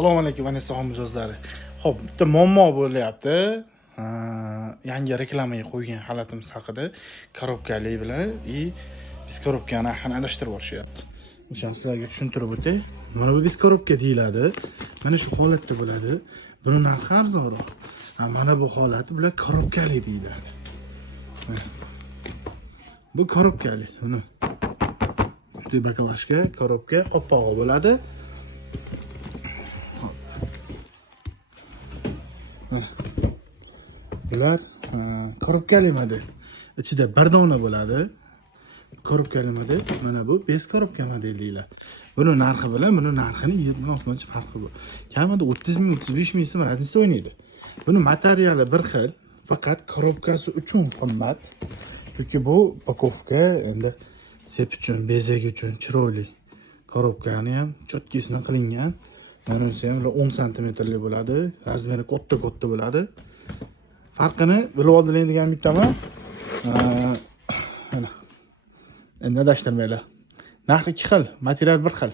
Assalomu alaykum Vanessa mijozlari. Xo'p, bitta muammo bo'lyapti. Yangi reklamaga qo'ygan xalatimiz haqida korobkali bilan biz korobkani narxini adashtirib borishyapti. O'shani sizlarga tushuntirib o'tay. Mana bu biz korobka deyiladi. Mana shu holatda bo'ladi. Buni narxi arzonroq. Mana bu holati bular korobkali deyiladi. Bu korobkali. Buni usti bakalashga korobka qopqog'i bo'ladi. Bular korobkali model. Ichida bir dona bo'ladi. Korobkali model. Mana bu bez korobka model deyiladi. Buni narxi bilan buni narxini 20 osmoncha farqi bor. Kamida 30 ming, 35 ming so'm razisi o'ynaydi. Buni materiali bir xil, faqat korobkasi uchun qimmat. Chunki bu pakovka endi sep uchun, bezak uchun chiroyli. Korobkani ham cho'tkisini qilingan. Manisi ham 10 santimetrli bo'ladi. Razmeri katta bo'ladi. Farqini bilib oldinglar degan bittaman. Endi adashtirmanglar. Narxi 2 xil, material bir xil.